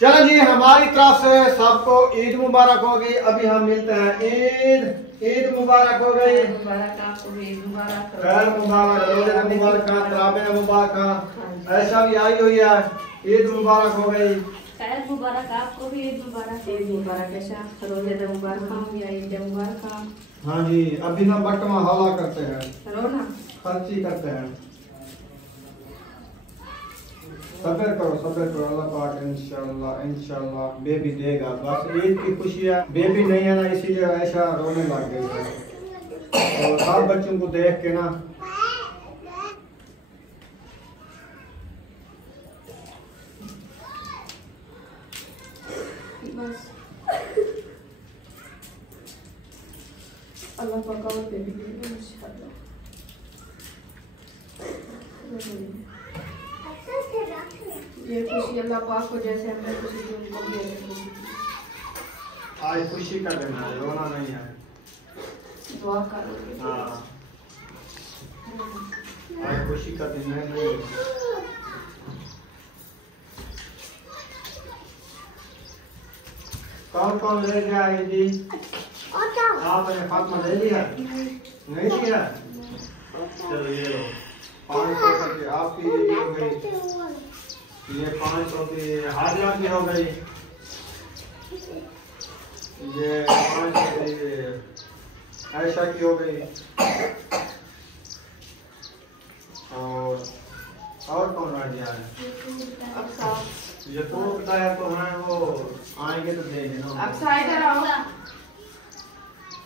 चलो जी, हमारी तरफ से सबको ईद मुबारक हो गई। अभी हम मिलते हैं। ईद मुबारक हो गई। खैर मुबारक, रोज़े मुबारक, तराबे मुबारक, ऐसा भी आई हुई है। ईद मुबारक हो गई। खैर मुबारक, आपको भी ईद मुबारक। ईद मुबारक ऐसा, रोज़े मुबारक या ईद मुबारक। हाँ जी, अभी ना बटवा हवा करते हैं, रोना खर्ची करते हैं। सब्र करो, अल्लाह पाक इंशाल्लाह इंशाल्लाह बेबी देगा। बस ईद की खुशी है, बेबी नहीं है ना, इसीलिए ऐसा रोने लग गई है। और सब बच्चों को देख के ना बस अल्लाह पाक और बेबी देगा इंशाल्लाह। ये खुशी अल्लाह पाक को जैसे हमने खुशी दी उनको भी ऐसे खुशी दी। आज खुशी का दिन है, रोना नहीं है। दुआ करोगे? हाँ, आज खुशी का दिन है। नहीं कौन कौन ले गया है जी? आपने फातिमा ले लिया? नहीं लिया? चलो ये लो 500 की आपकी ये हो गई। ये 500 की हाजिरा की हो गई। ये 500 की ऐशा की हो गई। और कौन रह गया है? ये तो बताया तो है, वो आएंगे तो देंगे ना। अक्सा इधर आओ।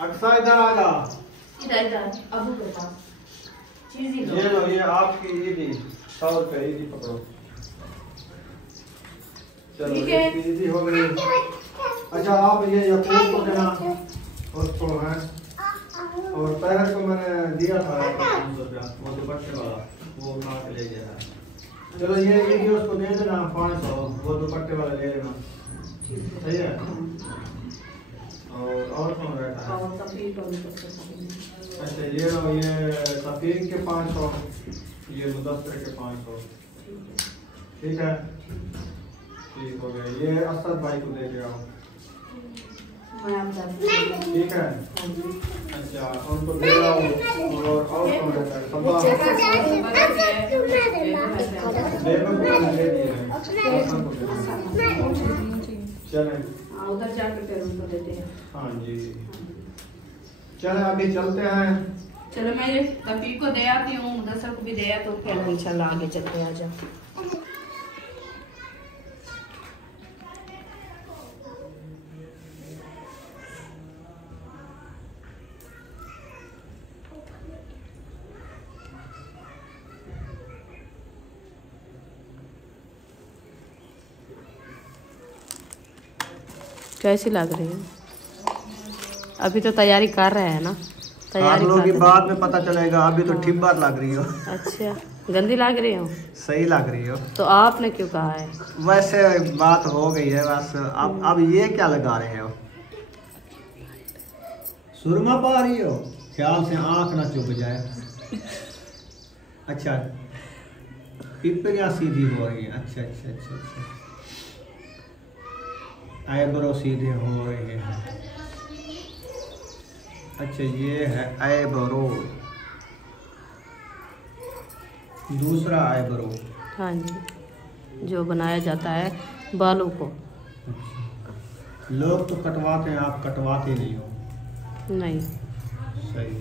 अक्सा इधर आ जा। इधर अबू के पास चीज़ ही ये लो, ये आपकी ईदी 100 रुपये ईदी पकड़ो। चलो ईदी हो गई। अच्छा आप ये यकूब को देना उसको है, और पैर को मैंने दिया था 500 रुपया, वो दुपट्टे वाला, वो उठा के ले गया है। चलो ये ईदी उसको दे देना 500, वो दुपट्टे वाला ले लेना। सही है। और कौन रहता है? अच्छा ये लो, ये सफीर के 500, ये मुदस्सिर के 500। ठीक है, ठीक हो गया। ये असद भाई को दे दिया। ठीक है। अच्छा उनको दे रहा हूँ। और कौन रहता है? चले उधर जाकर फिर उनको देते हैं। हाँ जी, चले अभी चलते हैं। चलो मैं ये तफीक को दे आती हूँ, मुदस्सिर को भी दे आती हूँ, फिर इंशाल्लाह आगे चलते हैं। आ जाओ। कैसी लग रही है? अभी तो तैयारी कर रहे हैं ना, तैयारी की बाद में पता चलेगा। अभी तो ठिब्बर लग रही हो। अच्छा, गंदी लग रही हो? सही लग रही हो। तो आपने क्यों कहा है? वैसे बात हो गई है बस। अब ये क्या लगा रहे हो? सुरमा पा रही हो? ख्याल से आंख ना चुभ जाए। अच्छा, पिपरियाँ सीधी हो रही है। अच्छा अच्छा अच्छा अच्छा, आईब्रो सीधे हो रहे हैं। अच्छा ये है आईब्रो, दूसरा आईब्रो। हाँ जी, जो बनाया जाता है बालों को। अच्छा। लोग तो कटवाते हैं, आप कटवाते नहीं हो। नहीं, सही।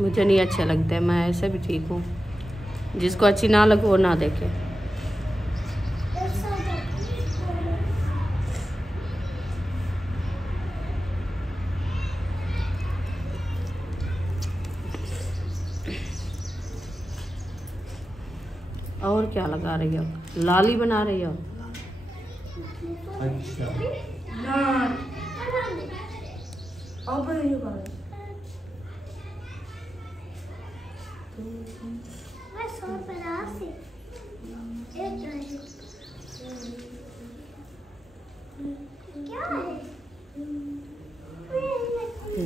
मुझे नहीं अच्छे लगते, मैं ऐसे भी ठीक हूँ। जिसको अच्छी ना लगे वो ना देखे। और क्या लगा रही हो? लाली बना रही हो? अच्छा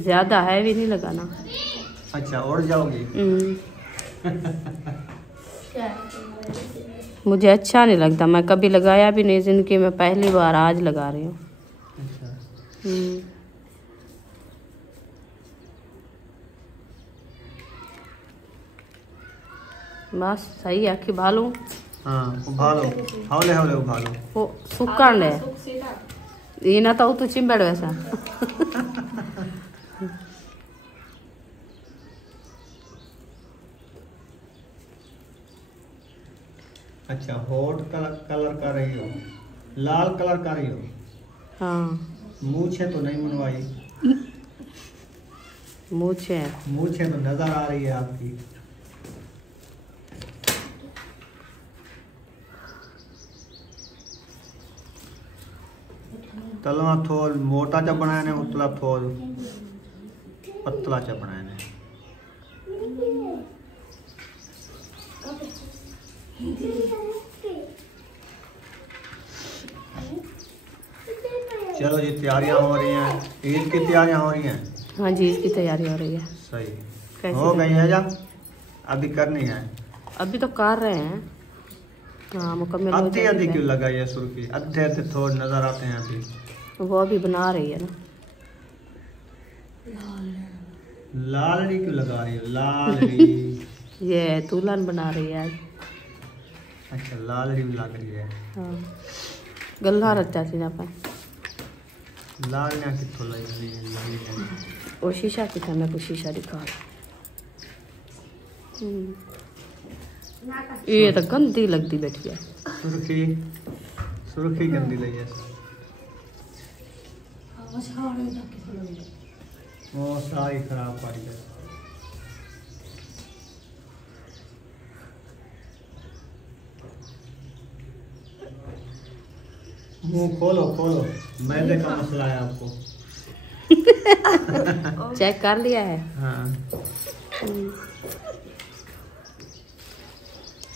ज्यादा हैवी नहीं लगाना। अच्छा, उड़ जाओगी। मुझे अच्छा नहीं लगता, मैं कभी लगाया भी नहीं जिंदगी में, पहली बार आज लगा रही हूँ। अच्छा। बस सही है कि भालू। हाँ उभालो, हौले हौले उभालो। वो सुकण है ये ना, तो चिंबड़ वैसा। अच्छा होठ कलर कर रही हो, लाल कलर कर रही हो। हाँ मूछे तो नहीं मनवाई? मूछे तो नजर आ रही है आपकी। तलवा थोड़ मोटा चा बनाया ने, उतला थोड़ पतला चा बनाया ने। चलो जी तैयारियां हो रही हैं, ईद की तैयारियां हो रही हैं। हाँ जी, इसकी तैयारी हो रही है। सही हो गई है जा, अभी करनी है। अभी तो कर रहे हैं। हाँ मुकम्मल हो आधी आधी क्यों लगाई है सुर्खी? अद्धे अद्धे थोड़े नजर आते हैं अभी। वो अभी बना रही है ना। लालड़ी क्यों लगा रही है? लालड़ी ये दुल्हन बना रही है आज। अच्छा लालड़ी भी लग रही है। हाँ गल्ला रचा थी ना पे लालियां कित्थों लगी है? वो शीशा की था, मैं को शीशा दिखा। ये तो गंदी लगती बैठी है। सुर्खी गंदी लगी है। वो सारी खराब पड़ी है। मुंह खोलो खोलो, मैदे का मसला है आपको। चेक कर लिया है। हाँ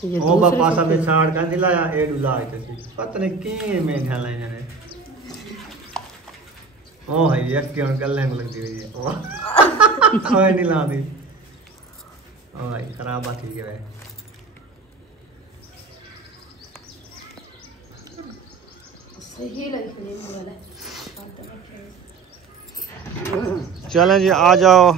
ये ओ बापा सा बेचाड़ का दिलाया ए डुला आई थी, पता नहीं की में ढाला इन्होंने। ओ है ये क्यों गल्ले में लगती हुई है। कोई नहीं लादी। ओ भाई खराब बात ठीक है। सही लगी वाला। चलें जी आ जाओ।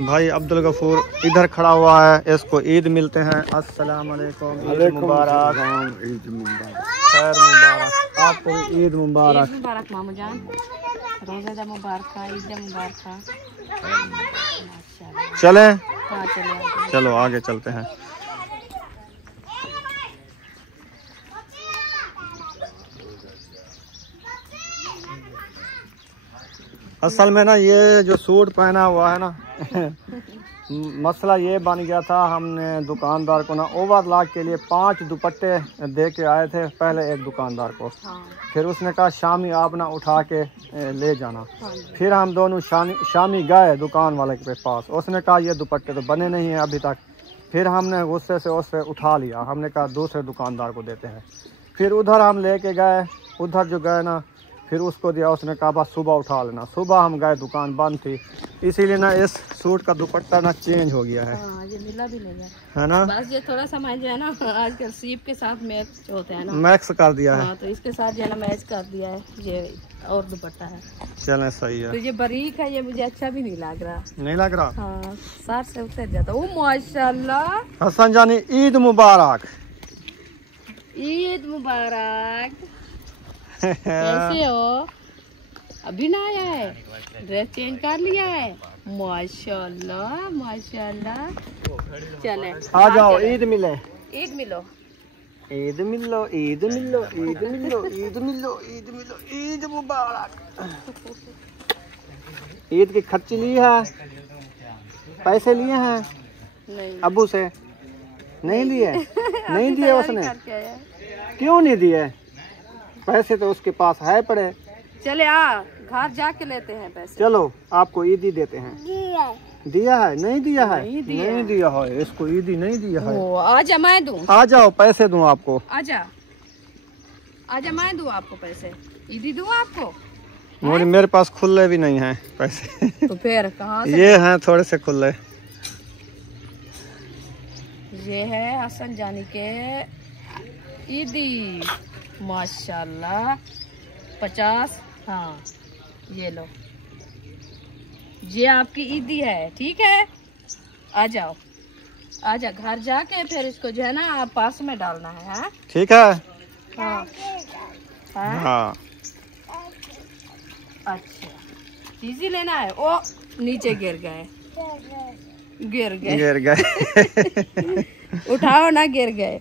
भाई अब्दुल गफूर इधर खड़ा हुआ है, इसको ईद मिलते हैं। अस्सलाम वालेकुम, ईद मुबारक। ईद मुबारक, खैर मुबारक, आपको भी ईद मुबारक। ईद मुबारक मामू जान, रोज़ा मुबारक, ईद मुबारक। चलें? हाँ चलो चलो आगे चलते हैं। असल में ना ये जो सूट पहना हुआ है ना मसला ये बन गया था, हमने दुकानदार को ना ओवरलॉक के लिए 5 दुपट्टे दे के आए थे पहले एक दुकानदार को। फिर उसने कहा शामी आप ना उठा के ले जाना। फिर हम दोनों शामी गए दुकान वाले के पास, उसने कहा ये दुपट्टे तो बने नहीं हैं अभी तक। फिर हमने गुस्से से उससे उठा लिया, हमने कहा दूसरे दुकानदार को देते हैं। फिर उधर हम लेके गए, उधर जो गए ना फिर उसको दिया, उसने कहा बस सुबह उठा लेना। सुबह हम गए, दुकान बंद थी, इसीलिए ना इस सूट का दुपट्टा ना चेंज हो गया है। ये मिला भी नहीं है ना, बस ये थोड़ा सा जो है ना आजकल सीप के साथ मैच होते हैं ना, मैक्स कर दिया है। तो इसके साथ जो है ना मैच कर दिया है ये, और दुपट्टा है। चलें सही है। तो ये बारीक है, ये मुझे अच्छा भी नहीं लग रहा। नहीं लग रहा? हाँ सर से उतर जाता। ओ माशाल्लाह। हसन जानी ईद मुबारक। ईद मुबारक। कैसे हो? अभी ना आया है, ड्रेस चेंज कर लिया है। माशाल्लाह माशाल्लाह। चले आ जाओ, ईद मिले। ईद मिलो, ईद मिलो, ईद मिलो, ईद मिलो, ईद मिलो, ईद मिलो, ईद मुबारक। ईद की खर्ची ली है, पैसे लिए हैं नहीं अबू से? नहीं लिए? नहीं दिए उसने? क्यों नहीं दिए? पैसे तो उसके पास है पड़े। चले आ घर जाके लेते हैं पैसे। चलो आपको ईदी देते हैं। दिया है? नहीं दिया है? नहीं दिया है, इसको ईदी नहीं दिया है। आजा मैं दूं। आ जाओ पैसे दूं आपको। आजा आजा मैं दूं आपको पैसे, ईदी दूं आपको। मेरे पास खुले भी नहीं हैं पैसे। तो फिर कहाँ से? ये हैं थोड़े से खुले। ये है हसन जानी के ईदी माशाल्लाह 50। हाँ ये लो, ये आपकी ईदी है। ठीक है, आ जाओ आजा, घर जाके फिर इसको जो है ना आप पास में डालना है। हाँ ठीक है। हाँ हाँ अच्छा, इजी लेना है। ओ नीचे गिर गए, गिर गए, गिर गए। उठाओ ना, गिर गए।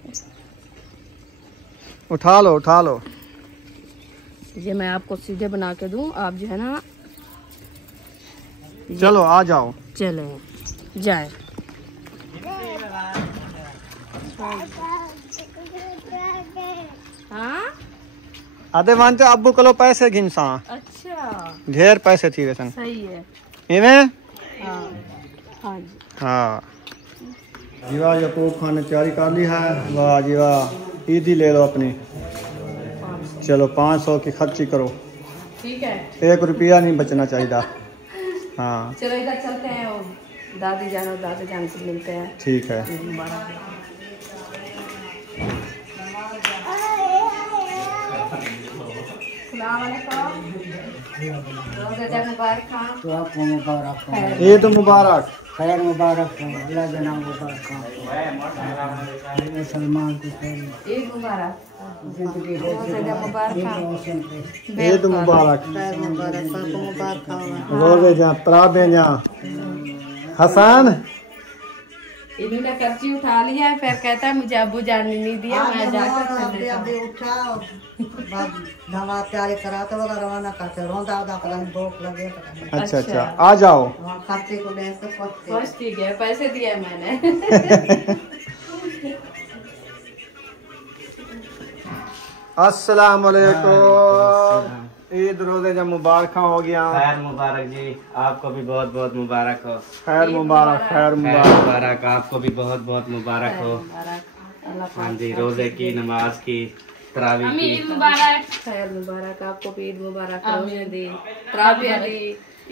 उठा लो उठा लो। ये मैं आपको सीधे बना के दूं, आप जो है ना चलो आ जाओ। चले जाए। हाँ आधे मानते अब्बू कलो पैसे गिनसा। अच्छा ढेर पैसे थी वैसे। सही है। इवें हाँ हाँ जी। हाँ जीवा यकूब खान ने तैयारी कर ली है। वाह जीवा, ईदी ले लो अपनी। चलो 500 की खर्ची करो। ठीक है, 1 रुपया नहीं बचना चाहिए। हाँ चलो इधर चलते हैं, और दादी जान और दादा जान से मिलते हैं। ठीक है। ईद मुबारक। खैर मुबारक हो, अल्लाह जना मुबारक हो। मुसलमान को ईद मुबारक, जिंदगी ईद मुबारक, ईद मुबारक। खैर मुबारक, आपको मुबारक हो। रोजे जा तराबे जा। हसन इन्होंने कर्ची उठा लिया है, फिर कहता है मुझे अब्बू जान ने नहीं दिया, मैं जाकर कर लेता हूँ। अभी उठा नमाज तैयारी करा तो वाला रवाना करते रोंदा उदा पता नहीं भूख लगे पता नहीं। अच्छा अच्छा आ जाओ। वहाँ खाते को ले तो बस ठीक है, पैसे दिए मैंने। अस्सलाम वालेकुम। ईद रोजे जब मुबारक हो गया। खैर मुबारक जी, आपको भी बहुत बहुत मुबारक हो। खैर मुबारक, खैर खैर मुबारक। मुबारक, आपको भी बहुत बहुत मुबारक हो। हाँ जी, रोजे की, नमाज की, तरावी की। ईद मुबारक, खैर मुबारक, आपको भी ईद मुबारक, रोज़े दी, तरावी दी,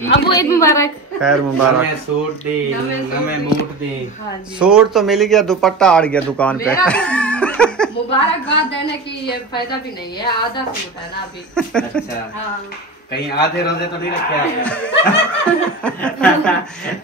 अब्बू ईद मुबारक, खैर मुबारक। नवे सूट दी, नवे मूठ दी। हाँ जी। सूट तो मिल गया, दुपट्टा अड़ गया दुकान पे। मुबारकबाद देने की ये फायदा भी नहीं है, आधा सूट है ना अभी। अच्छा, हाँ कहीं आधे रोजे तो नहीं रखे आपने?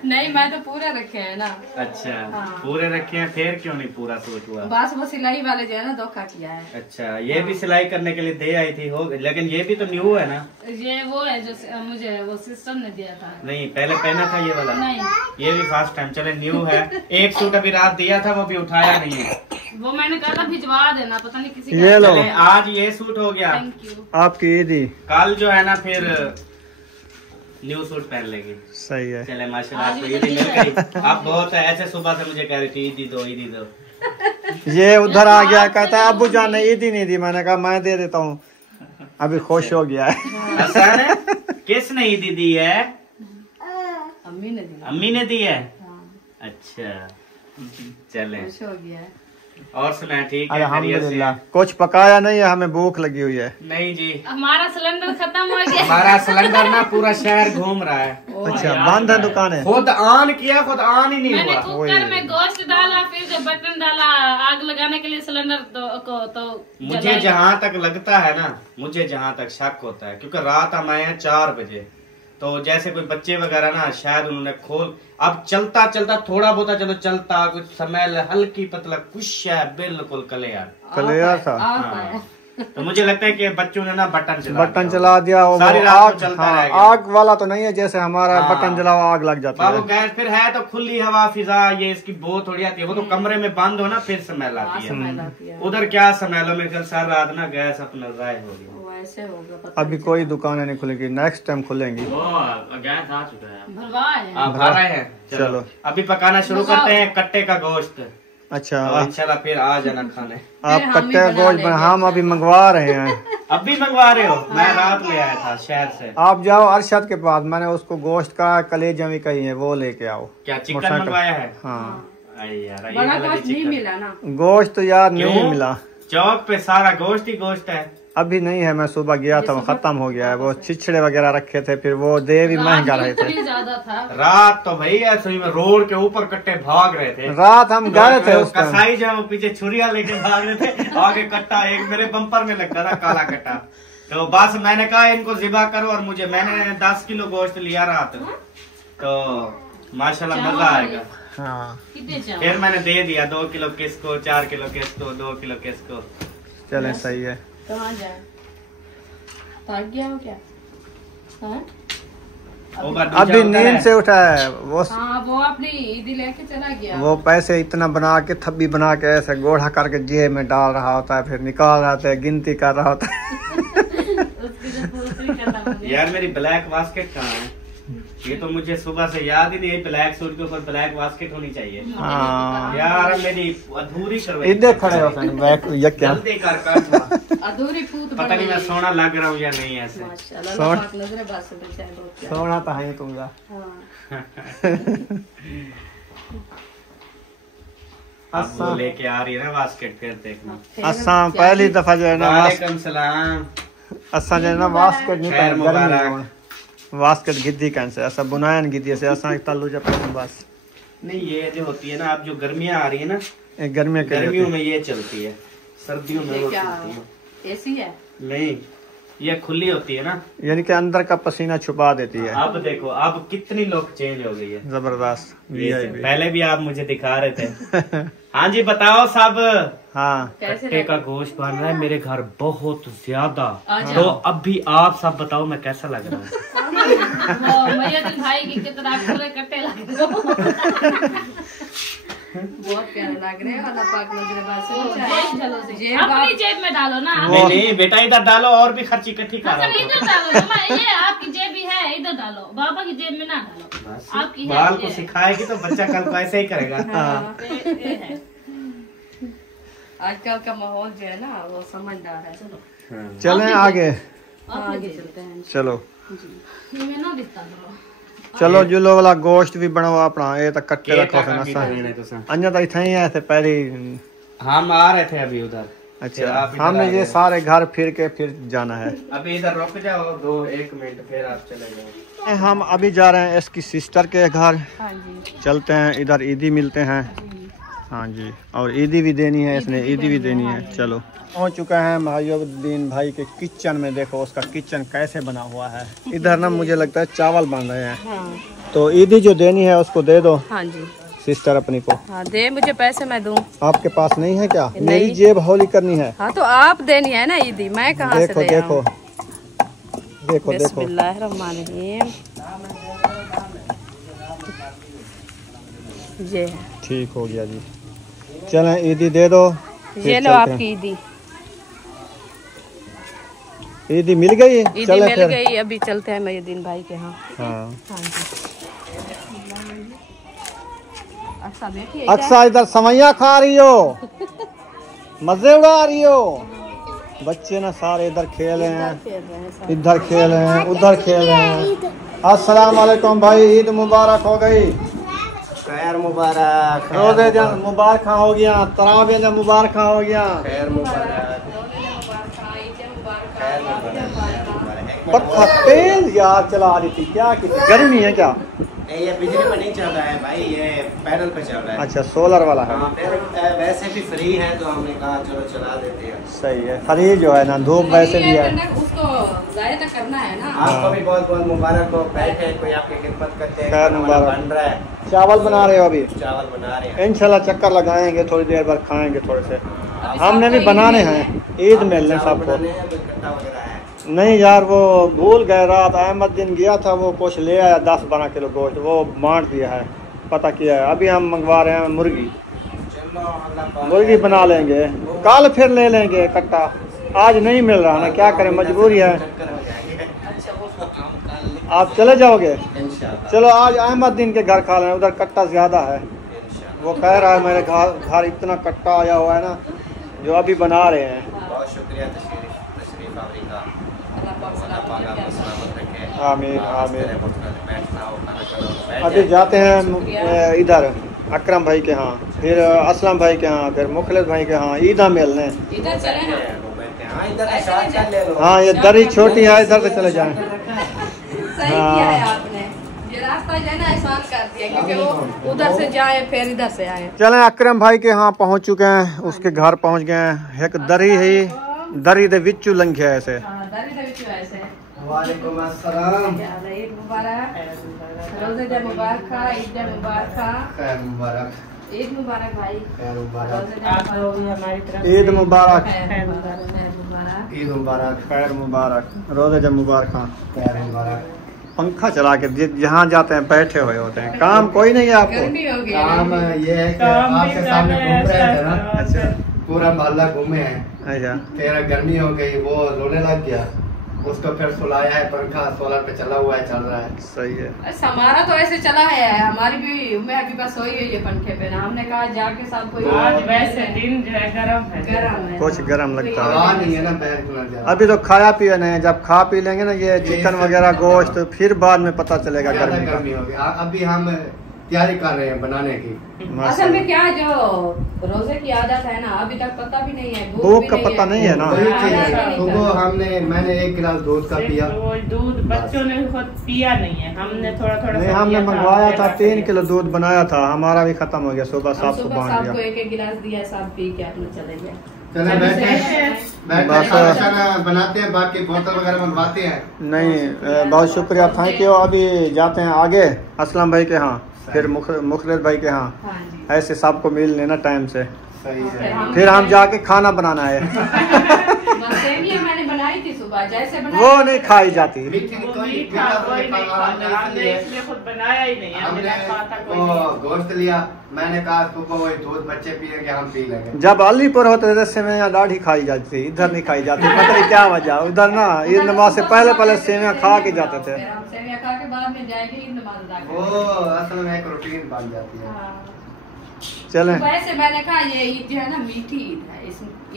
नहीं, मैं तो पूरे रखे हैं ना। अच्छा, हाँ। पूरे रखे हैं, फिर क्यों नहीं पूरा सूट हुआ? बस वो सिलाई वाले जो है ना धोखा किया है। अच्छा, ये भी सिलाई करने के लिए दे आई थी, हो, लेकिन ये भी तो न्यू है ना? ये वो है जो मुझे वो सिस्टर ने दिया था। नहीं, पहले पहना था ये वाला? नहीं, ये भी फर्स्ट टाइम। चले, न्यू है। एक सूट अभी रात दिया था, वो भी उठाया नहीं है। वो मैंने कहा था भिजवा देना, पता नहीं किसी ये लो, चले, आज ये सूट हो गया। Thank you. आपकी ईद ही। कल जो है ना फिर न्यू सूट पहन लेगी। सही है। चले माशाल्लाह, आपको ईदी मिल गई। आप बहुत ऐसे सुबह से मुझे कह रही थी ईदी दो, ईदी दो। ये उधर आ गया, कहता है अब्बू जान ने ईद ही नहीं दी। मैंने कहा मैं दे देता हूँ। अभी खुश हो गया है। हसन, किसने ईदी दी है? अम्मी ने दी। अम्मी ने दी है। हाँ, अच्छा, चले। खुश हो गया है। और सुना, ठीक है? अल्हम्दुलिल्लाह। कुछ पकाया नहीं है, हमें भूख लगी हुई है। नहीं जी, हमारा सिलेंडर खत्म हो गया। हमारा सिलेंडर ना पूरा शहर घूम रहा है। अच्छा, बंद है दुकानें। खुद ऑन किया, खुद ऑन ही नहीं मैंने हुआ। कुकर में गोश्त डाला, फिर जब बटन डाला आग लगाने के लिए सिलेंडर को तो मुझे जहाँ तक लगता है ना, मुझे जहाँ तक शक होता है, क्योंकि रात हम आए हैं 4 बजे, तो जैसे कोई बच्चे वगैरह ना शायद उन्होंने खोल, अब चलता चलता थोड़ा बहुत चलो चलता, कुछ स्मेल हल्की पतला कुछ है, बिल्कुल क्लियर था। हाँ। तो मुझे लगता है कि बच्चों ने ना बटन चला दिया। वो सारी रात आग, को चलता हाँ, रहेगा। आग वाला तो नहीं है जैसे हमारा हाँ। बटन जलाओ आग लग जाती बाबू है। गैस फिर है तो खुली हवा फिजा, ये इसकी बो थोड़ी आती है, वो तो कमरे में बंद हो ना फिर स्मेल आती है। उधर क्या स्मेल हो, मेरे ख्याल सारी रात ना गैस अपना जाय हो गया। ऐसे होगा, पता अभी कोई दुकानें नहीं खुलेगी, नेक्स्ट टाइम खुलेंगी। वो गैस आ चुका है, भरवाए हैं। आप भर रहे हैं। चलो। अभी पकाना शुरू करते हैं कट्टे का गोश्त। अच्छा, तो इंशाल्लाह फिर आ जाना खाने। आप कट्टे का गोश्त हम अभी मंगवा रहे हैं। अब भी मंगवा रहे हो? मैं रात ले आया था शहर से। आप जाओ अरशद के पास, मैंने उसको गोश्त का कलेजा भी कही है, वो लेके आओ। क्या चिकन मोटरसाइकिल। मंगवाया है? हाँ, अरे यार, ये बड़ा वाला गोश्त नहीं चिकन। मिला ना। गोश्त तो यार नहीं क्यों? मिला। चौक पे सारा गोश्त ही गोश्त है। अभी नहीं है, मैं सुबह गया था वो खत्म हो गया है। वो छिछड़े वगैरह रखे थे, फिर वो दे भी महंगा रहे थे। ज्यादा था रात तो भाई ऐसे ही में रोड के ऊपर कट्टे भाग रहे थे। रात हम गए थे उस टाइम। कसाई जो है वो पीछे छुरिया लेके भाग रहे थे, आगे कट्टा एक मेरे बम्पर में लगता था काला कट्टा। तो बस मैंने कहा इनको ज़िबा करो और मुझे, मैंने 10 किलो गोश्त लिया रात, तो माशाल्लाह मजा आएगा। हाँ फिर मैंने दे दिया 2 किलो किसको, 4 किलो किसको, 2 किलो किसको। चले सही है। कहाँ जाए, थक गया हो क्या? हाँ? अभी नींद से उठा है वो। हाँ वो अपनी ईदी लेके चला गया। वो पैसे इतना बना के थब्बी बना के ऐसे गोढ़ा करके जेब में डाल रहा होता है, फिर निकाल रहा होता है, गिनती कर रहा होता है। यार मेरी ब्लैक बास्केट कहाँ है? ये तो मुझे सुबह से याद ही नहीं। ब्लैक सूट के ऊपर ब्लैक बास्केट होनी चाहिए। हाँ यार मेरी अधूरी करवाई। इधर खड़े हो बैक ये क्या जल्दी कर अधूरी पूत पता नहीं मैं सोना लग रहा हूँ या नहीं ऐसे। सोना तो है तुम जा। अब वो लेके आ रही है ना बास्केट, फिर देखना। असा पहली दफा जो है ना वालेकुम सलाम। असा जो है ना बास्केट नहीं खैर मुबारक। बास्केट गिद्दी कैसे ऐसा बुनायन गिद्दी से असा तल्लू जब बस नहीं, ये जो होती है ना, अब जो गर्मियाँ आ रही है ना, गर्मियों में ये चलती है, सर्दियों में वो चलती है। एसी है नहीं, ये खुली होती है ना, यानी कि अंदर का पसीना छुपा देती है। अब देखो अब कितनी लुक चेंज हो गई है, जबरदस्त। पहले भी आप मुझे दिखा रहे थे। हाँ जी बताओ सब। हाँ कट्टे का गोश्त बन रहा है मेरे घर बहुत ज्यादा। तो अब भी आप सब बताओ मैं कैसा लग रहा हूँ? भाई की कितना पूरे कट्टे लग रहे हो। बहुत प्यारे लग रहे हैं। अल्लाह पाक अपनी जेब में डालो ना। नहीं नहीं बेटा, इधर डालो और भी खर्ची इकट्ठी करो। इधर डालो, ये आपकी जेब भी है, इधर डालो, बाबा की जेब में ना डालो। आपकी बाल को सिखाएगी तो बच्चा कल को ऐसे ही करेगा। आजकल का माहौल जो है ना वो समझदार है। चलो चलें आगे चलते हैं। चलो मैं ना दिखता करो। चलो जुलो वाला गोश्त भी बनाओ अपना। ये तो कट्टे रखो थे ना अन्य तो इतना ही है थे पहले। हम आ रहे थे अभी उधर। अच्छा हमने ये सारे घर फिर के फिर जाना है। अभी इधर रुक जाओ 1 मिनट, फिर आप चले जाओ। हम अभी जा रहे हैं इसकी सिस्टर के घर। हाँ जी चलते हैं, इधर ईदी मिलते हैं। हाँ जी, और ईदी भी देनी है, इसने ईदी भी देनी है। चलो पहुंच चुका है महायुद्दीन भाई के किचन में। देखो उसका किचन कैसे बना हुआ है। इधर ना मुझे लगता है चावल बन रहे हैं। हाँ। तो ईदी जो देनी है उसको दे दो। हाँ जी सिस्टर अपनी को। हाँ दे, मुझे पैसे मैं दूं। आपके पास नहीं है क्या? मेरी जेब हौली करनी है। हाँ तो आप देनी है ना ईदी, मैं कहाँ से दे देखो देखो बिस्मिल्लाहिर्रहमानिर्रहीम। ये ठीक हो गया जी। चलें ईदी दे दो। ये लो आपकी ईदी। ईदी मिल गई? ईदी चले मिल फिर। गई। अभी चलते हैं महिउद्दीन भाई के यहाँ। हाँ हाँ जी अच्छा देखिए अक्सा इधर समैया खा रही हो, मजे उड़ा रही हो। बच्चे ना सारे इधर खेल रहे हैं, इधर खेल रहे हैं, उधर खेल रहे हैं। अस्सलाम वालेकुम भाई, ईद मुबारक हो गई। खैर मुबारक। रोजे जन मुबारक हो गया, तरावे जन मुबारक हो गया। खैर मुबारक। पत्थर तेज यार चला रही थी क्या? कितनी गर्मी है क्या? नहीं ये बिजली पे नहीं चल रहा है भाई, ये पैडल पे चल रहा है। अच्छा सोलर वाला है। हाँ, वैसे भी फ्री है तो हमने कहा चलो चला देते हैं। सही है, फ्री जो है ना, धूप वैसे भी है। उसको जायदा करना है ना। आपको भी बहुत बहुत मुबारक हो। बैठे कोई आपकी खिदमत करते हैं। खैर मुबारक। बन रहा है, चावल बना रहे हो अभी? चावल बना रहे हैं। इंशाल्लाह चक्कर लगाएंगे, थोड़ी देर बाद खाएंगे थोड़े से। हमने भी बनाने हैं, ईद मिलने सबको। कट्टा वगैरह है नहीं यार वो भूल गए, रात अहमद दिन गया था, वो कुछ ले आया 10-12 किलो गोश्त, वो बांट दिया है, पता किया है। अभी हम मंगवा रहे हैं मुर्गी। मुर्गी बना लेंगे, कल फिर ले लेंगे कट्टा। आज नहीं मिल रहा ना, क्या करें, मजबूरी है। आप चले जाओगे? चलो आज अहमद दिन के घर खा लें, उधर कट्टा ज्यादा है। वो कह रहा है मेरे घर इतना कट्टा आया हुआ है ना, जो अभी बना रहे हैं। बहुत शुक्रिया तशरीफ अफ्रीका। आमीन आमीन। अभी जाते हैं इधर अकरम भाई के यहाँ, फिर असलम भाई के यहाँ, फिर मुखलिस भाई के यहाँ ईदा मिलने। इधर चले ना। हाँ ये दरी छोटी है, इधर से चले जाएं। सही किया है आपने, ये रास्ता जो है ना आसान कर दिया, क्योंकि वो उधर से जाए फिर इधर से आए। चलें अकरम भाई के यहाँ पहुँच चुके हैं, उसके घर पहुँच गए हैं। एक दरी है, दरी दे विचू लंघ है ऐसे। वालेकुम अस्सलाम। ईद मुबारक, रोज़े मुबारक, ईद मुबारक, खैर मुबारक, ईद मुबारक भाई, खैर मुबारक, हमारी तरफ ईद मुबारक, मुबारक। ईद मुबारक, खैर मुबारक, रोज़े मुबारक। खैर मुबारक। पंखा चला के जहाँ जाते हैं बैठे हुए होते हैं, काम कोई नहीं है आपको। गर्मी हो गई काम ना। ये है कि आपके सामने घूम रहे थे ना, अच्छा पूरा मोहल्ला घूमे हैं। अच्छा तेरा गर्मी हो गई, वो रोने लग गया, उसको फिर सुलाया है, पंखा सोलर पे चला हुआ है, चल रहा है। सही है। अच्छा, हमारा तो ऐसे चला है, हमारी भी उम्मीद अभी बस सोई हुई है पंखे पे ना। हमने कहा जाके सब कोई आज वैसे दिन जो है गरम है, गरम है, कुछ गरम लगता है। हवा नहीं है ना, पैर खुला जा। अभी तो खाया पिया नहीं है, जब खा पी लेंगे ना ये चिकन वगैरह गोश्त, फिर बाद में पता चलेगा ज्यादा गर्मी का। गर्मी हो गई। अभी हम तैयारी कर रहे हैं बनाने की। असल में क्या जो रोजे की आदत है ना, अभी तक पता भी नहीं है, भूख भी का नहीं पता नहीं है ना। वही चीज हाँ, है। सुबह मैंने 1 गिलास दूध का पिया। सिर्फ वो दूध बच्चों ने खुद पिया नहीं है, हमने थोड़ा थोड़ा नहीं, हमने मंगवाया था 3 किलो दूध बनाया था, हमारा भी खत्म हो गया। सुबह साफ को बांध सबको दिया। 1-1 गिलास दिया, सब पी के अपने चले गए। चले बैठे बस। खाना बनाते हैं, बाकी बोतल वगैरह मंगवाते हैं। नहीं बहुत शुक्रिया, थैंक यू। अभी जाते हैं आगे असलम भाई के यहाँ, फिर मुखलिस भाई के यहाँ, हाँ जी, ऐसे सबको मिल लेना टाइम से। सही है। फिर हम जाके खाना बनाना है। बस सेवियां मैंने बनाई थी सुबह, जैसे बनाई वो नहीं खाई जाती। मीठी वो कोई मीठा मीठा कोई कोई नहीं खाना खाता, हमने इसलिए इसलिए खुद बनाया ही नहीं, हमें हमने लगता था कोई वो नहीं। गोश्त लिया। मैंने कहा सुबह वही दूध बच्चे पिएंगे, हम पी लेंगे। जब अलीपुर होते थे सेवैयाँ दाढ़ी खाई जाती थी, इधर नहीं खाई जाती, पता नहीं क्या वजह। उधर ना ईद नमाज से पहले सेवैयाँ खा के जाते थे। फिर हम सेवियां खा के बाद में जाएंगे ईद नमाज अदा करने। वो असल में एक रूटीन बन जाती है। हाँ। चलें। वैसे मैंने कहा ये ईद जो है ना मीठी ईद है,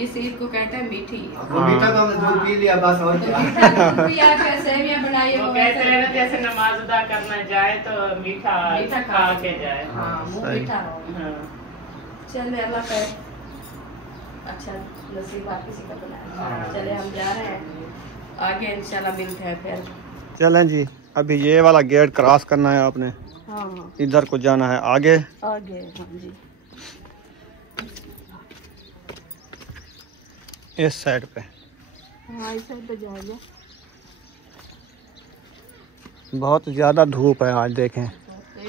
इस ईद को कहते हैं मीठी ईद। वो मीठा तो हमने दूध पी लिया बस, और क्या। सेवियां बनाई है वो वो कहते हैं ना, वैसे जैसे नमाज अदा करना जाए तो मीठा मीठा खा के जाए। हाँ, मुंह सही। मीठा हो। हाँ। चले अल्लाह करे अच्छा नसीब आप किसी का बनाया। चले हम जा रहे हैं आगे, इंशाल्लाह मिलते हैं फिर। चलें जी, अभी ये वाला गेट क्रॉस करना है आपने, हाँ हाँ इधर को जाना है आगे। आगे, हाँ जी। इस साइड पे हाँ इस साइड पे जाएंगे। बहुत ज्यादा धूप है आज, देखें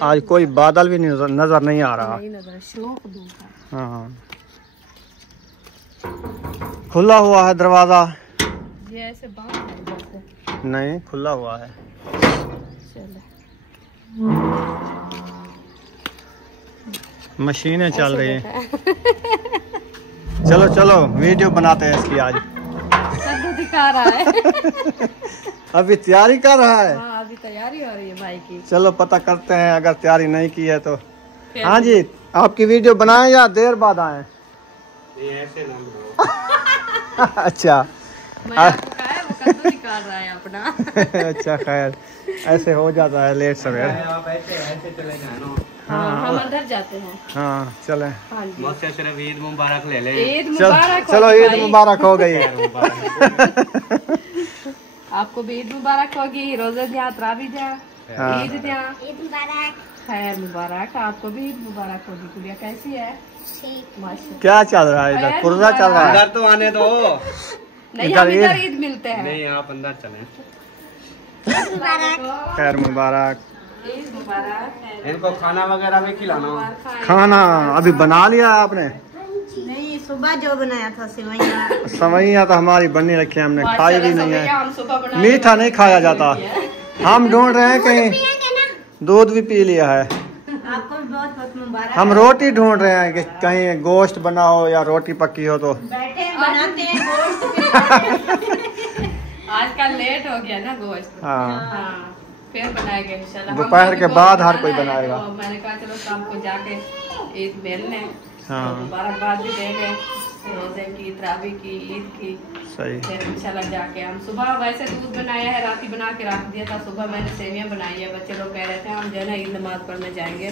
आज कोई बादल भी नजर नहीं आ रहा। नहीं नजर, शौक धूप है। हाँ खुला हुआ है दरवाजा। ये ऐसे बात है जैसे। नहीं खुला हुआ है। चले मशीनें चल रही हैं। चलो चलो वीडियो बनाते हैं इसकी आज। कद्दू दिखा रहा है। अभी तैयारी कर रहा है। हाँ अभी तैयारी हो रही है भाई की। चलो पता करते हैं, अगर तैयारी नहीं की है तो। फिर हाँ जी, आपकी वीडियो बनाएं या देर बाद आए? ये ऐसे ना लो। अच्छा मैं आपको कहा है वो कद्दू निकाल रहा है अपना। अच्छा खैर, ऐसे हो जाता है लेट सवेर। आप ऐसे चले जाना। हाँ हम अंदर जाते हैं। हाँ चलें। हाँ जी, मुझसे सिर्फ ईद मुबारक ले ले। ईद मुबारक हो चलो ईद भाई। मुबारक हो गई। आपको भी ईद मुबारक होगी, रोजे दिया तरावी दिया, हाँ। ईद दिया, खैर मुबारक। आपको भी ईद मुबारक होगी। गुड़िया कैसी है? माशाल्लाह। क्या चल रहा है इधर? पुर्जा चल रहा है। अंदर तो आने दो। नहीं इधर हम इधर ईद- ईद मिलते हैं। नहीं आप अंदर चलें। खैर मुबारक। ईद मुबारक। इनको खाना वगैरह भी खिलाना। खाना अभी बना लिया आपने? नहीं, सुबह जो बनाया था सेवैयाँ। सवैयाँ तो हमारी बननी रखी है, हमने खाई भी नहीं है। हम सुबह बनाए मीठा नहीं खाया जाता। हम ढूंढ रहे हैं कहीं, दूध भी पी लिया है। आपको भी बहुत बहुत मुबारक। हम रोटी ढूंढ रहे हैं कि कहीं गोश्त बना हो या रोटी पकी हो तो। बैठे हैं, बनाते हैं गोश्त। आजकल लेट हो गया ना गोश्त। हाँ हाँ फिर बनाएंगे इंशाल्लाह। दोपहर के बाद हर कोई बनाना है, बनाएगा। तो मैंने कहा चलो शाम को जाके ईद मिल लें, हाँ। तो मुबारकबाद भी दे लें रोजे की, तरावी की, ईद की। सही। फिर इंशाल्लाह जाके हम सुबह वैसे दूध बनाया है, रात ही बना के रख दिया था। सुबह मैंने सेवियां बनाई है। बच्चे लोग कह रहे थे हम जो है ना ईद नमाज पढ़ने जाएंगे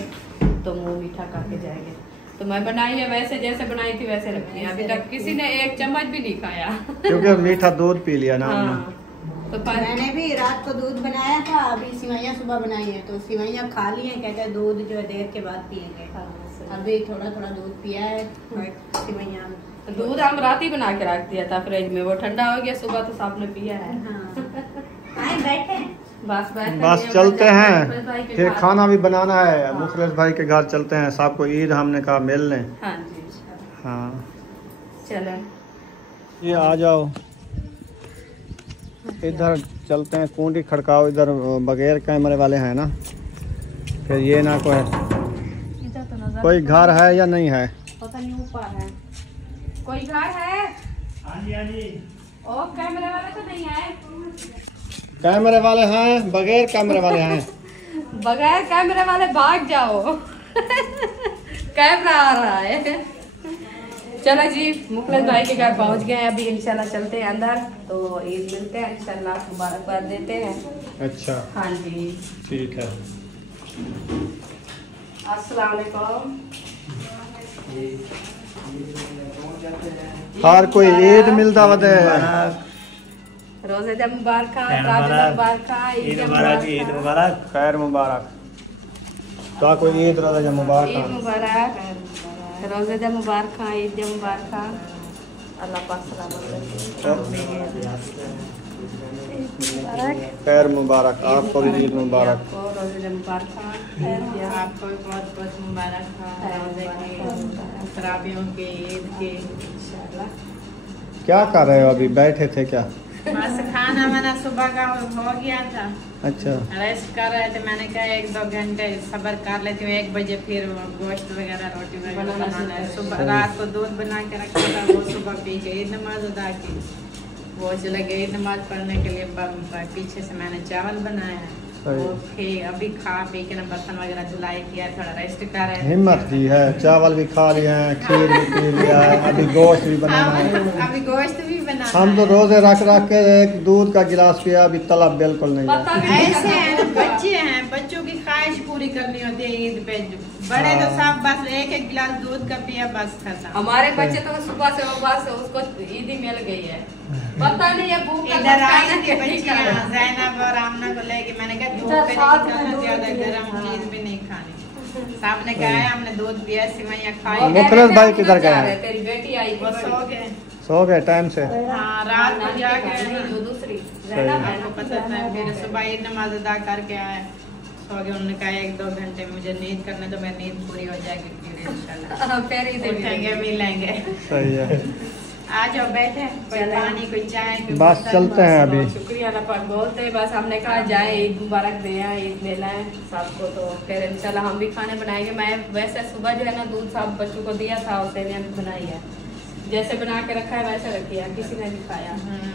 तो मुंह मीठा करके जाएंगे। तो मैं बनाई है वैसे जैसे बनाई थी वैसे रखी है। अभी तक किसी ने एक चम्मच भी नहीं खाया। क्योंकि मीठा दूध पी लिया ना हमने। हाँ, तो पर मैंने भी रात को दूध बनाया था, अभी सिवैयाँ सुबह बनाई है, तो सिवैयाँ खा ली है, कहते हैं दूध जो है देर के बाद पियेंगे। अभी थोड़ा थोड़ा दूध पिया है, सिवैयाँ। दूध हम रात ही बना के रख दिया था फ्रिज में, वो ठंडा हो गया, सुबह तो साहब ने पिया है। आए बैठे बस चलते हैं, फिर खाना भी बनाना है। मुखलिस भाई के घर चलते हैं, साहब को ईद हमने कहा मिल लें। हाँ जी, हाँ चले ये आ जाओ, इधर चलते हैं। कुंडी खड़काओ, इधर बगैर कैमरे वाले हैं ना, फिर ये ना कोई घर है या नहीं है। पता नहीं ऊपर है कोई घर है। हाँ जी हाँ जी। ओ कैमरे वाले तो नहीं है। कैमरे वाले हैं, बगैर कैमरे वाले हैं। बगैर कैमरे वाले भाग जाओ। कैमरा आ रहा है। चलो जी, मुखलिस भाई के घर पहुंच गए हैं, अभी इंशाल्लाह चलते हैं अंदर, तो ईद मिलते हैं इंशाल्लाह, मुबारकबाद देते हैं। अच्छा हाँ जी, ठीक है। अस्सलाम वालेकुम। हर कोई ईद मिलता वदे रोज़े दा मुबारक, रात दा मुबारक, ईद मुबारक, ईद मुबारक, खैर मुबारक। तो कोई ईद रोज़ा ईद मुबारक। मुबारक, रोज़े दा मुबारक, ईद मुबारक। अल्लाह पाक सलामत रखे। खैर मुबारक, आपको भी ईद मुबारक। आपको रोज़े दा मुबारक, आपको भी बहुत बहुत मुबारक हो तरावियों के, ईद के। क्या कर रहे हो अभी, बैठे थे क्या? बस खाना वाना सुबह का हो गया था, अच्छा रेस्ट कर रहे थे। मैंने कहा 1-2 घंटे सब्र कर लेती हूँ, 1 बजे फिर गोश्त वगैरह रोटी वगैरह बनाना है। सुबह रात को दूध बना के रखा था, वो सुबह पी के ईद नमाज अदा की। वो चले गए ईद नमाज पढ़ने के लिए, पीछे से मैंने चावल बनाया है, वो फिर अभी खा पी के ना बर्तन वगैरह धुलाई किया, थोड़ा रेस्ट कर रहे थे। हिम्मत की है, चावल भी खा लिए हैं, खीर भी पी लिया है, अभी गोश्त भी बनाना है। अभी गोश्त भी बनाना हम तो है। रोजे रख के एक दूध का गिलास पिया, अभी तलब बिल्कुल नहीं है। पता भी ऐसे हैं, बच्चे हैं, बच्चों की ख्वाहिश पूरी करनी होती है ईद पे। बड़े तो सब बस 1-1 गिलास दूध का पिया, बस खत्म। हमारे बच्चे तो सुबह से उपवास से उसको ईद ही मिल गई है, पता नहीं है भूख का इधर आई खाना थी क्या नहीं बच्चियां खाना। ज़ैनब और आमना को लेके, मैंने कहा धूप पे नहीं खाना, ज्यादा गर्म चीज भी नहीं खानी। साहब ने कहा है हमने दूध पिया, सिवैयाँ खाई। मुखलिस भाई किधर गए हैं? तेरी बेटी आई वो सो गए। सो गए टाइम से। हाँ, रात को जाके जो दूसरी मैंने पता था, फिर सुबह ईद नमाज अदा करके आए, सो गए। उन्होंने कहा 1-2 घंटे मुझे नींद करने तो मेरी नींद पूरी हो जाएगी, फिर इंशाल्लाह फिर ईद उठेंगे मिलेंगे। सही है, आ जाओ बैठे, कोई पानी कोई चाय कोई बस बोतल। चलते हैं अभी। शुक्रिया अल्लाह पाक बहुत है, बस हमने कहा जाए ईद मुबारक दें, ईद लेना है सबको, तो फिर इंशाल्लाह हम भी खाने बनाएंगे। मैं वैसे सुबह जो है ना दूध साहब बच्चों को दिया था और सेवियां भी बनाई है, जैसे बना के रखा है वैसे रखी है, किसी ने नहीं खाया।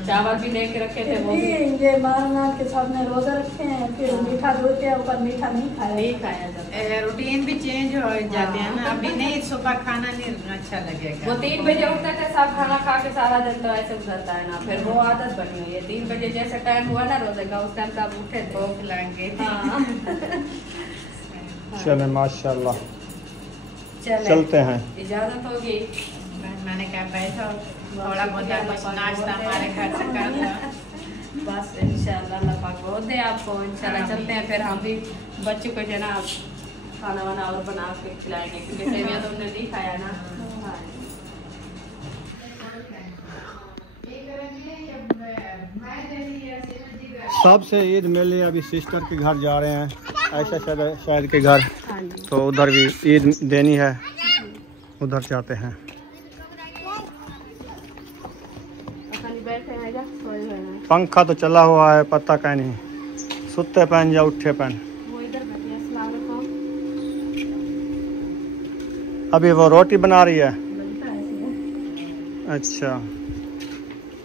चावल भी लेके रखे थे, वो भी ये मारना के सामने रोजा रखे हैं, फिर मीठा दूध के ऊपर मीठा नहीं खाया। नहीं खाया जाता। रूटीन भी चेंज हो जाते हैं ना, अभी नहीं सुबह खाना नहीं अच्छा लगेगा। वो 3 बजे उठते थे, सब खाना खा के सारा दिन तो ऐसे गुजरता है ना, फिर वो आदत बनी हुई है। 3 बजे जैसे टाइम हुआ ना रोजे का, उस टाइम सब उठे थे। भूख लग गई थी। हाँ। चले माशाल्लाह, चले चलते हैं। इजाजत होगी। मैंने कहा बैठो, थोड़ा बहुत कुछ नाश्ता हमारे घर से कर दो। बस इंशाल्लाह अल्लाह पाक बहुत दे आपको। इंशाल्लाह चलते हैं, फिर हम भी बच्चों को जो है ना खाना वाना और बना के खिलाएंगे, क्योंकि सेवियां तो उन्होंने नहीं खाया ना। हाँ। सबसे ईद मिली, अभी सिस्टर के घर जा रहे हैं, ऐसा शायद के घर, तो उधर भी ईद देनी है, उधर जाते हैं। बैठे हैं जा, सोए हुए हैं। पंखा तो चला हुआ है, पता क्या नहीं, सुते पहन या उठे पहन। वो इधर बैठे हैं। अस्सलाम वालेकुम। अभी वो रोटी बना रही है। बनता है इसमें। अच्छा,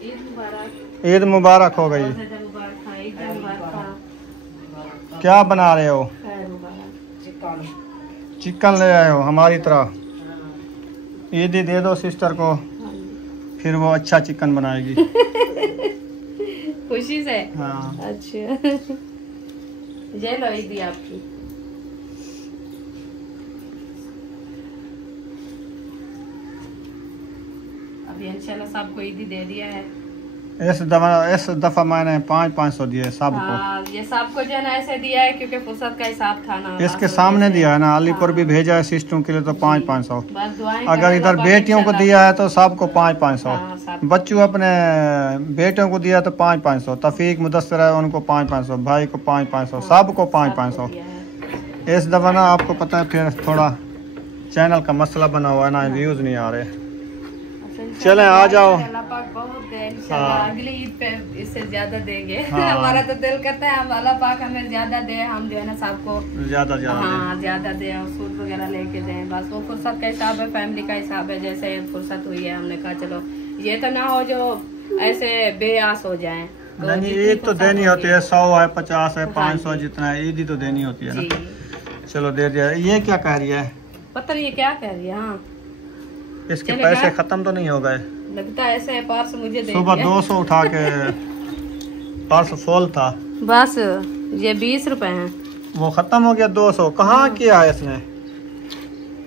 ईद मुबारक। ईद मुबारक हो गई। ईद मुबारक, ईद मुबारक। क्या बना रहे हो? खैर मुबारक। चिकन ले आए हो हमारी तरह। ईद ही दे दो सिस्टर को, फिर वो अच्छा चिकन बनाएगी। खुशी से। हाँ। अच्छा। जय लो ईदी आपकी। अभी इंशाल्लाह सबको ईदी दे दिया है। इस दफा मैंने 500 दिए सबको। हाँ, ये सबको जो है ना ऐसे दिया है क्योंकि फुर्सत का हिसाब था ना। इसके सामने दिया है ना, अलीपुर भी भेजा है सिस्टम के लिए तो 500। बस दुआएं अगर करें इधर अल्लाह बेटियों को पाक दिया है तो सबको 500। हाँ, सब। बच्चों अपने बेटियों को दिया तो 500, तफीक मुदस्सर है उनको 500, भाई को 500, सबको 500। दिया है। इस दफा ना आपको पता है फिर थोड़ा चैनल का मसला बना हुआ है ना, व्यूज नहीं आ रहे। चलें आ जाओ। अल्लाह पाक बहुत दे इंशाल्लाह, हाँ। अगली ईद पे इससे ज्यादा देंगे। हाँ। हमारा तो दिल करता है हम अल्लाह पाक हमें ज्यादा दे, हम जो है ना सबको ज्यादा हाँ ज्यादा दे और सूट वगैरह लेके दें। बस वो फुर्सत का हिसाब है, फैमिली का हिसाब है। जैसे फुर्सत हुई है हमने कहा चलो ये तो ना हो जो ऐसे बेआस हो जाए। नहीं, ईद तो देनी होती है, 100 है 50 है 500 जितना है, ईद ही तो देनी होती है ना। चलो दे दिया। ये क्या कह रही है? पता नहीं ये क्या कह रही है। हाँ इसके चलेगा? पैसे खत्म तो नहीं हो गए? लगता है ऐसे है, पार्स मुझे दे सुबह दिया। 200 उठा के पर्स फुल था। बस ये 20 रुपए हैं। वो खत्म हो गया 200। कहाँ किया है इसने?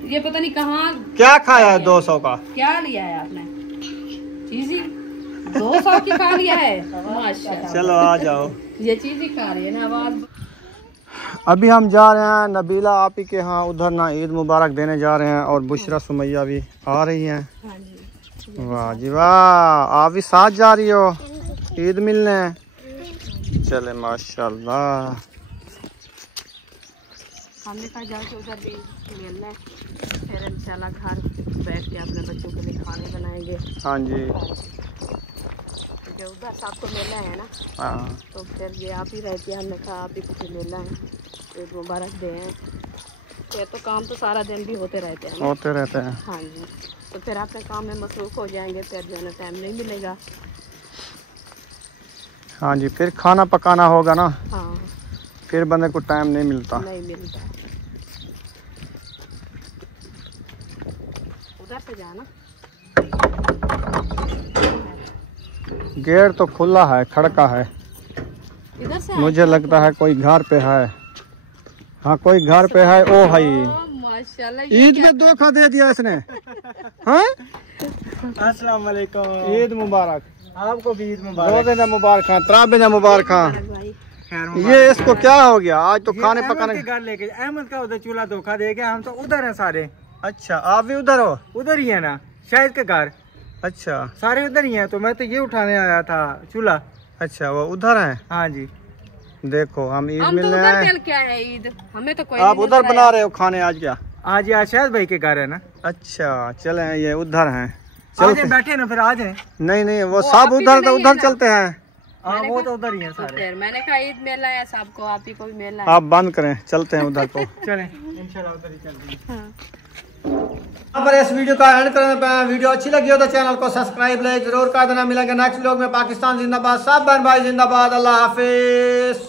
ये पता नहीं कहाँ क्या खाया है 200 का? क्या लिया है आपने? चीज ही 200 की खा लिया है। माशाल्लाह। चलो आ जाओ। ये चीज ही खा रही है ना आवाज। अभी हम जा रहे हैं नबीला आपी के यहाँ, उधर ना ईद मुबारक देने जा रहे हैं और बुशरा सुमैया भी आ रही हैं। हाँ जी। वाह जी वाह, आप भी साथ जा रही हो ईद मिलने? चले माशाल्लाह। हमने कहा जाके उधर भी मिलना है, फिर इंशाल्लाह घर बैठ के अपने बच्चों के लिए खाने बनाएंगे। हाँ जी क्योंकि उधर सबको मिलना है ना। हाँ। तो फिर ये आप ही रहती है, हमने कहा आप ही कुछ मिलना है, ईद मुबारक दें। फिर तो काम तो सारा दिन भी होते रहते हैं ना। होते रहते हैं। हाँ जी, तो फिर अपने काम में मसरूफ हो जाएंगे, फिर जो है ना टाइम नहीं मिलेगा। हाँ जी, फिर खाना पकाना होगा ना, हाँ फिर बंदे को टाइम नहीं मिलता। नहीं मिलता। उधर से जाना। गेट तो खुला है, खड़का है। इधर से मुझे लगता है कोई घर पे है। हाँ कोई घर पे है। ओ भाई माशाल्लाह, ईद में धोखा दे दिया इसने। हाँ अस्सलाम वालेकुम। ईद मुबारक। आपको भी ईद मुबारक। दो दिन मुबारक, 3 दिन मुबारक। भाई खैर ये इसको क्या हो गया आज तो खाने अहमद पकाने? के घर लेके अहमद का उधर चूल्हा धोखा दे गया। हम तो उधर हैं सारे। अच्छा आप भी उधर हो? उधर ही है ना, शायद के घर अच्छा सारे उधर ही हैं। तो मैं तो ये उठाने आया था चूल्हा। अच्छा वो उधर है। हाँ जी। देखो हम ईद हम तो मिलने उधर आए। मिल क्या है ईद, हमें तो कोई आप नहीं उधर नजर बना आया। रहे हो खाने आज क्या? आज ये शायद भाई के घर है ना। अच्छा चले ये उधर हैं। चल चलते बैठे ना, फिर आ जाए। नहीं नहीं वो वो सब आप ही उधर तो तो नहीं उधर है ना। चलते हैं। हाँ मैंने वो कहा- तो उधर ही है तो सारे। फिर मैंने कहा ईद मेला है, सबको आप ही को भी मेला है। आप बंद करें, चलते हैं उधर को। चले इंशाल्लाह उधर ही चलते हैं। यहाँ पर इस वीडियो का एंड करने पे वीडियो अच्छी लगी हो तो चैनल को सब्सक्राइब लाइक जरूर कर देना। मिलेंगे नेक्स्ट व्लॉग में। पाकिस्तान जिंदाबाद, सब बहन भाई जिंदाबाद। अल्लाह हाफिज।